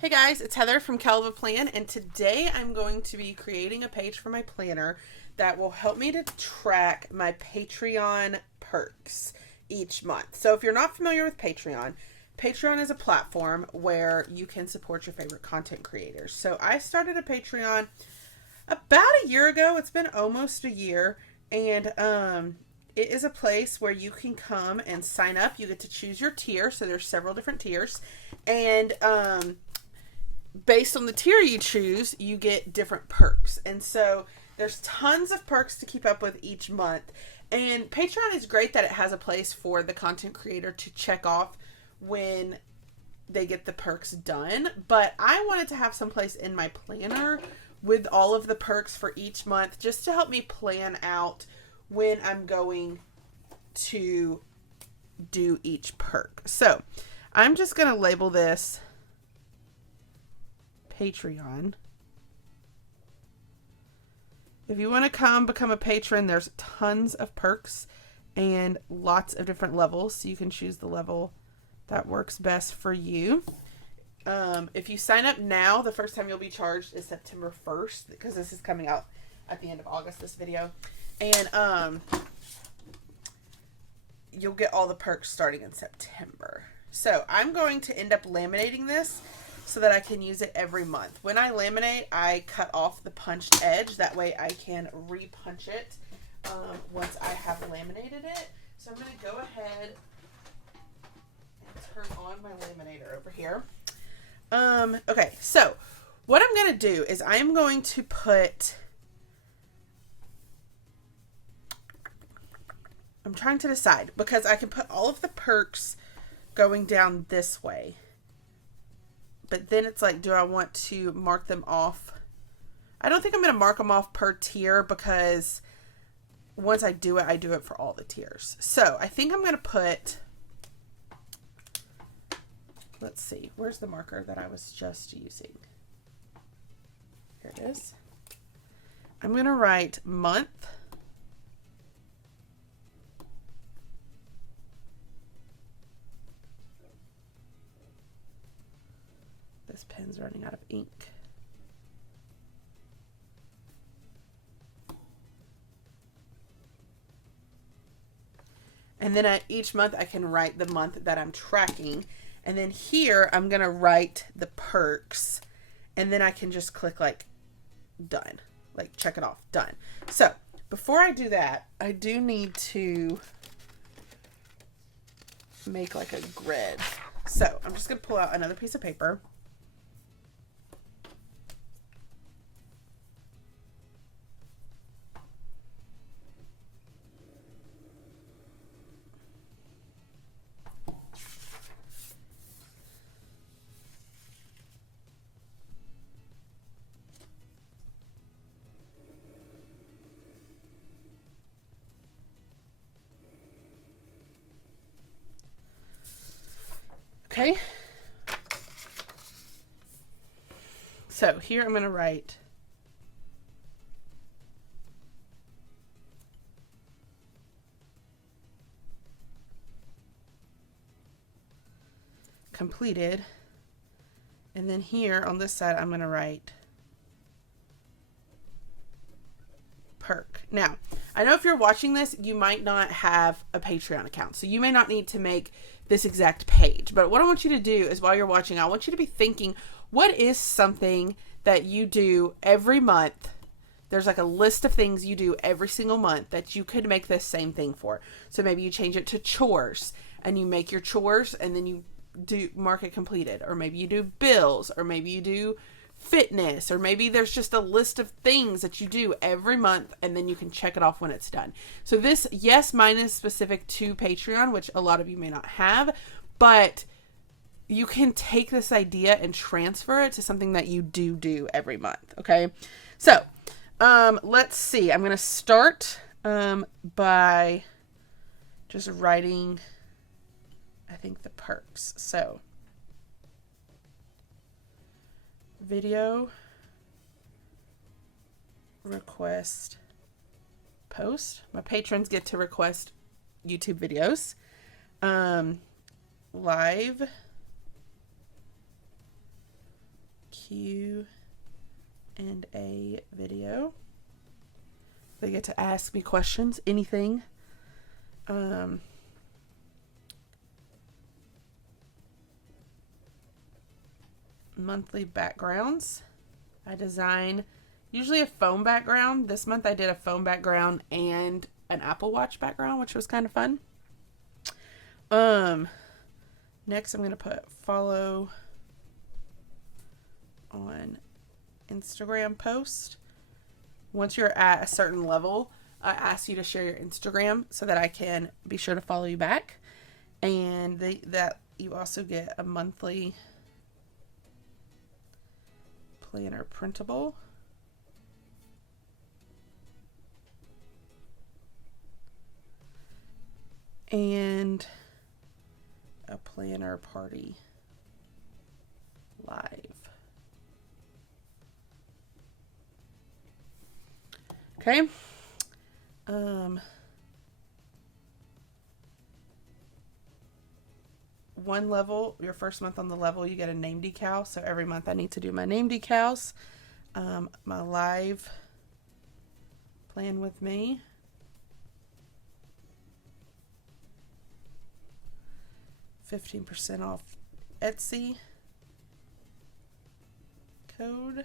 Hey guys, it's Heather from Kell Plan, and today I'm going to be creating a page for my planner that will help me to track my Patreon perks each month. So if you're not familiar with Patreon, Patreon is a platform where you can support your favorite content creators. So I started a Patreon about a year ago. It's been almost a year, and it is a place where you can come and sign up. You get to choose your tier, so there's several different tiers, and based on the tier you choose, you get different perks. And so there's tons of perks to keep up with each month. And Patreon is great that it has a place for the content creator to check off when they get the perks done. But I wanted to have some place in my planner with all of the perks for each month just to help me plan out when I'm going to do each perk. So I'm just going to label this Patreon. If you want to come become a patron, there's tons of perks and lots of different levels, so you can choose the level that works best for you. If you sign up now, the first time you'll be charged is September 1st, because this is coming out at the end of August, this video. And you'll get all the perks starting in September. So I'm going to end up laminating this so that I can use it every month. When I laminate, I cut off the punched edge. That way I can re-punch it once I have laminated it. So I'm going to go ahead and turn on my laminator over here. Okay, so what I'm going to do is I'm going to put... I'm trying to decide, because I can put all of the perks going down this way. But then it's like, do I want to mark them off? I don't think I'm going to mark them off per tier, because once I do it for all the tiers. So I think I'm going to put, let's see, where's the marker that I was just using? Here it is. I'm going to write month. This pen's running out of ink. And then each month I can write the month that I'm tracking. And then here I'm going to write the perks. And then I can just click like done. Like check it off. Done. So before I do that, I do need to make like a grid. So I'm just going to pull out another piece of paper. Okay, so here I'm going to write completed, and then here on this side I'm going to write perk. Now, I know if you're watching this, you might not have a Patreon account, so you may not need to make this exact page. But what I want you to do is, while you're watching, I want you to be thinking, what is something that you do every month? There's like a list of things you do every single month that you could make this same thing for. So maybe you change it to chores, and you make your chores, and then you do mark it completed. Or maybe you do bills, or maybe you do fitness, or maybe there's just a list of things that you do every month, and then you can check it off when it's done. So this, yes, mine is specific to Patreon, which a lot of you may not have, but you can take this idea and transfer it to something that you do every month. Okay, so let's see. I'm going to start by just writing, I think, the perks. So video request post. My patrons get to request YouTube videos. Live Q&A video. They get to ask me questions, anything. Monthly backgrounds. I design usually a foam background. This month I did a foam background and an Apple Watch background, which was kind of fun. Next I'm going to put follow on Instagram post. Once you're at a certain level, I ask you to share your Instagram so that I can be sure to follow you back. And that you also get a monthly planner printable. And a planner party live. Okay. One level, your first month on the level, you get a name decal. So every month I need to do my name decals. My live plan with me. $15% off Etsy code.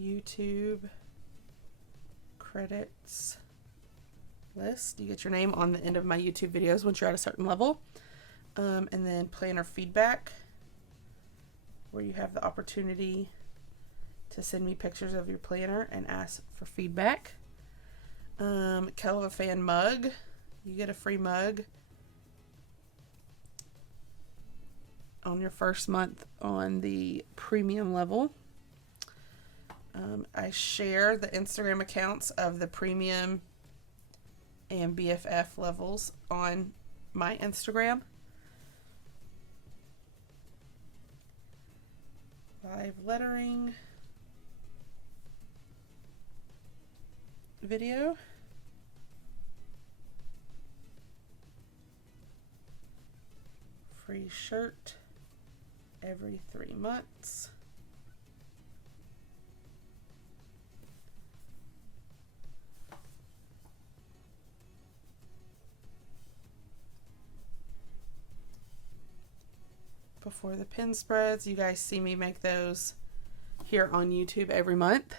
YouTube credits list. You get your name on the end of my YouTube videos once you're at a certain level. And then planner feedback, where you have the opportunity to send me pictures of your planner and ask for feedback. Kell of a Fan mug. You get a free mug on your first month on the premium level. I share the Instagram accounts of the premium and BFF levels on my Instagram. Live lettering video. Free shirt every 3 months. Before the pin spreads, you guys see me make those here on YouTube every month.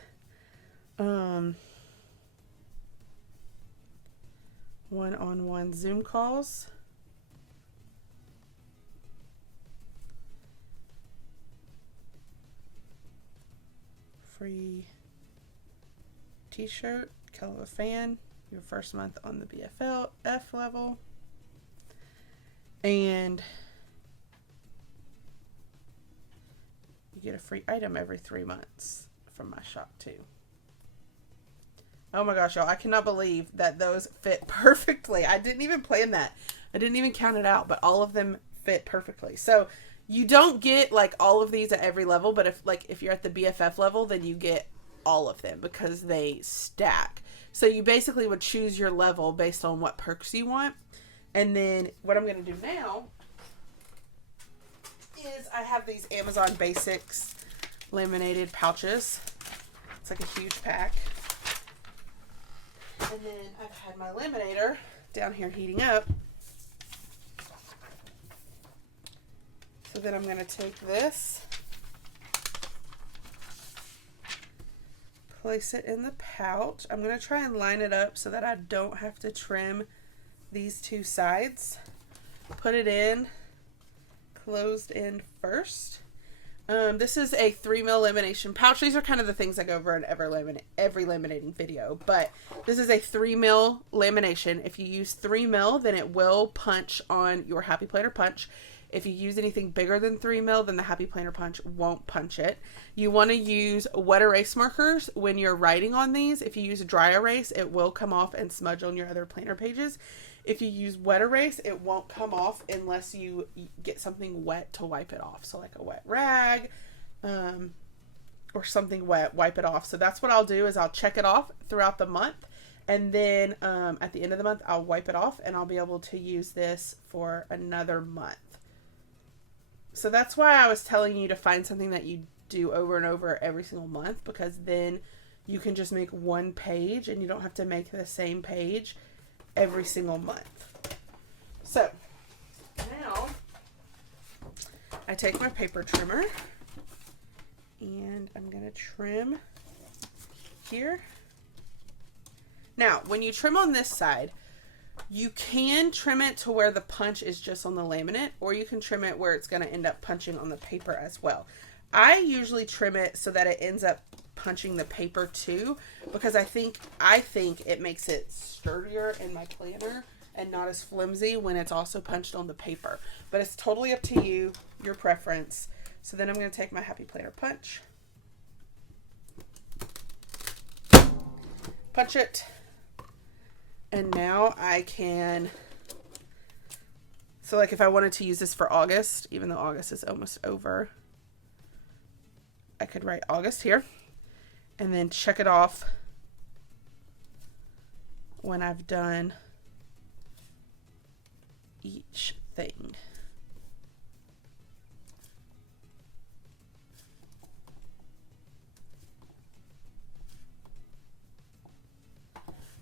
One-on-one Zoom calls. Free t-shirt, Kell of a Fan, your first month on the BFF level. And you get a free item every 3 months from my shop too. Oh my gosh, y'all, I cannot believe that those fit perfectly. I didn't even plan that. I didn't even count it out, but all of them fit perfectly. So you don't get like all of these at every level, but if you're at the BFF level, then you get all of them because they stack. So you basically would choose your level based on what perks you want. And then what I'm going to do now is I have these Amazon Basics laminated pouches. It's like a huge pack. And then I've had my laminator down here heating up. So then I'm going to take this, place it in the pouch. I'm going to try and line it up so that I don't have to trim these two sides. Put it in, closed in first. This is a 3mm lamination pouch. These are kind of the things I go over in every laminating video, but this is a 3mm lamination. If you use 3mm, then it will punch on your Happy Planner punch. If you use anything bigger than 3mm, then the Happy Planner punch won't punch it. You want to use wet erase markers when you're writing on these. If you use dry erase, it will come off and smudge on your other planner pages. If you use wet erase, it won't come off unless you get something wet to wipe it off. So like a wet rag or something wet, wipe it off. So that's what I'll do is I'll check it off throughout the month. And then at the end of the month, I'll wipe it off and I'll be able to use this for another month. So that's why I was telling you to find something that you do over and over every single month, because then you can just make one page and you don't have to make the same page every single month. So now I take my paper trimmer and I'm going to trim here. Now, when you trim on this side, you can trim it to where the punch is just on the laminate, or you can trim it where it's going to end up punching on the paper as well. I usually trim it so that it ends up punching the paper too, because I think it makes it sturdier in my planner and not as flimsy when it's also punched on the paper. But it's totally up to you, your preference. So then I'm going to take my Happy Planner punch. Punch it. And now I can, so like if I wanted to use this for August, even though August is almost over, I could write August here and then check it off when I've done each thing.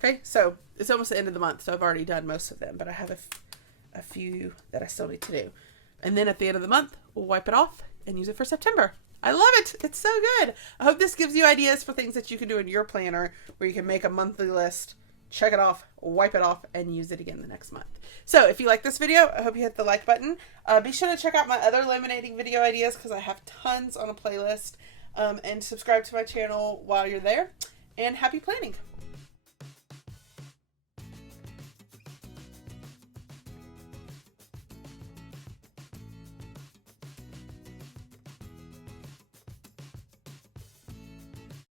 Okay, so it's almost the end of the month, so I've already done most of them, but I have a few that I still need to do. And then at the end of the month, we'll wipe it off and use it for September. I love it. It's so good. I hope this gives you ideas for things that you can do in your planner where you can make a monthly list, check it off, wipe it off, and use it again the next month. So if you like this video, I hope you hit the like button. Be sure to check out my other laminating video ideas because I have tons on a playlist. And subscribe to my channel while you're there. And happy planning.